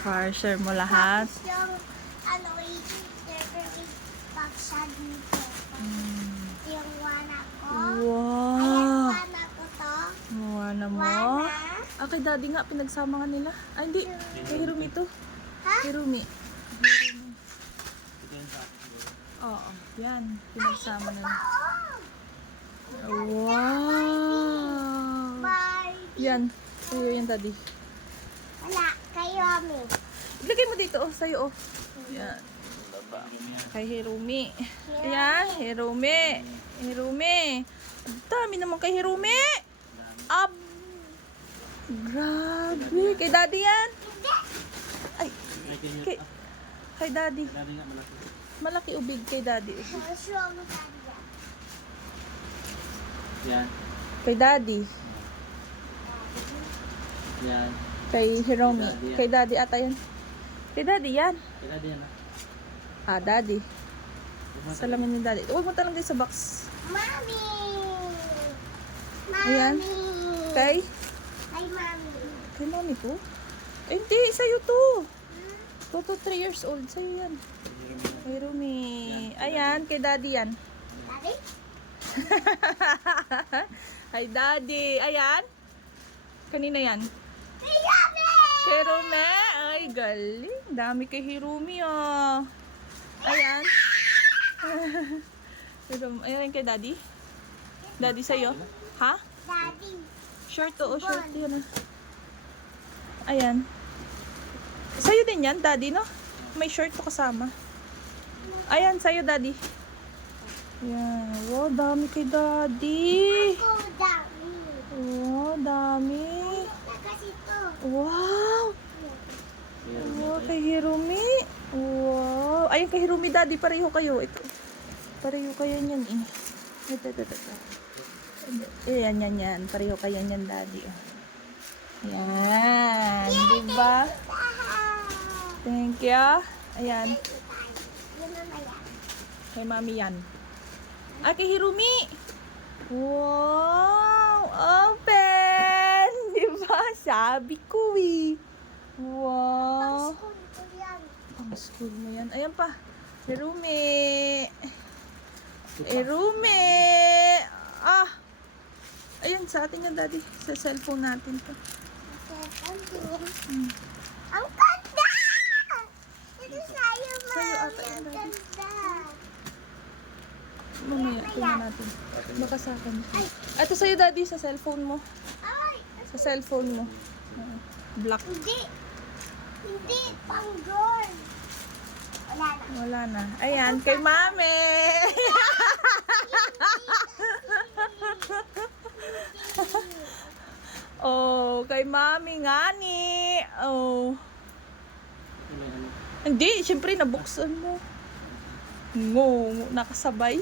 I-share mo lahat. Tapos yung, i-favorite box siya dito. Yung wana ko. Ayan, Wow! wana ko to. Wana mo? Wana. Ah, kay daddy nga, pinagsama nga nila. Ah, hindi. Kay Hirumi to. Ha? Hirumi. Oo, yan. Pinagsama na. Wow! Barbie. Yan. Sa'yo yan, daddy. Wala, kayo, Ami. Ilagay mo dito, oh. Sa'yo, oh. Yan. Baba. Kay Hirumi. Ayan, Hirumi. Hirumi. Ang dami naman kay Hirumi. Ab. Grabe. Kay daddy yan. Hindi. Ay. Kay daddy. Malaki ubig kay daddy. Strong kanya. Yan. Kay daddy. Yan. Kay Hiromi. Daddy yan. Kay daddy ata yun. Kay daddy yan. Kaya din na. Ah, daddy. Salamin ni daddy. Huwag mo talagay sa box. Mami. Ayan. Mami. Kay? Ay, Mami. Kay mami po? Eh, hindi. Sa'yo to. 2 to 3 years old. Sa'yo yan. Kay Rumi. Ayan. Kay daddy yan. Daddy? Hi, daddy. Ayan. Kanina yan. Kay Mami! Kay Rumi. Ay, galing. Dami kay Hirumi, oh. Ayan. Ayan kay daddy. Daddy sa'yo. Ha? Daddy. Short to. Oh, short yan, ah. Ayan. Sa'yo din yan, daddy, no? May short to kasama. Ayan, sa'yo, daddy. Ayan. Wow, dami kay daddy. Ako, Daddy. Wow, dami. Na kasi to. Wow. Wow, kay Hirumi. Wow. Ayun, kay Hirumi, daddy. Pareho kayo. Ito. Pareho kayo yan, eh. Ito. Yan. Pareho kayo yan, daddy. Oh. Yan. Diba? Thank you. Ayan. Yun na yan. Kay mami yan. Ah, kay Hirumi. Wow. Open. Diba? Sabi ko eh. Wow. School ko yan. Pang school mo yan. Ayan pa. Hirumi. Hirumi. Ah. Ayan, sa atin yan, daddy. Sa cellphone natin to. Ang ganda! Ito sa'yo, Mami. Sa'yo ata yan, Ang Daddy. ganda. Mamaya, tingnan natin. Baka sa akin. Ito sa'yo, daddy, sa cellphone mo. Ay, Sa cellphone mo. Black. hindi. Hindi, pang girl. Wala na. Wala na. Ayan, kay mami. Oh, kay mami nga ni. Oh. Hindi, syempre nabuksan mo. Nakasabay.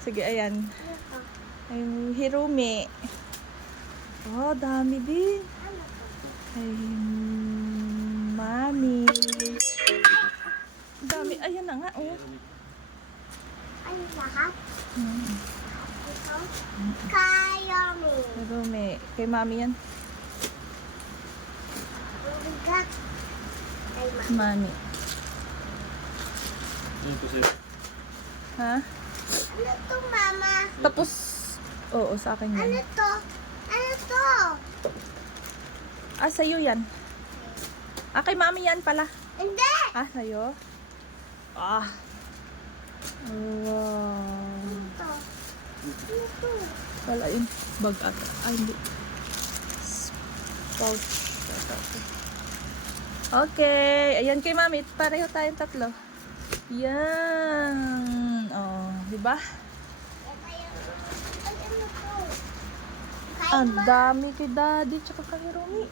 Sige, ayan. Ay, Hirumi. Oh, dami din. Ay, mami. Dami. Ayan na nga, oh. Ay, lahat. Hmm. Ito. Kayomi. Hirumi. Kay mami yan. Ang bigat. Kay Mami. Mami. Yan po sa'yo. Ha? Ano to, Mama? Tapos, oo, sa akin Ano yan. to? Ano to? Ah, sa'yo yan. Ah, kay mami yan pala. Hindi! Ah, sa'yo? Ah. Wow. Ano to? Ano to? Wala yun. Bag ata. Ah, hindi. Pouch. Okay. Ayan kay mami. Pareho tayong tatlo. Yan. Oh, di ba? Ay, ano to? Kay Ang Ma- dami kay daddy tsaka kay Romy.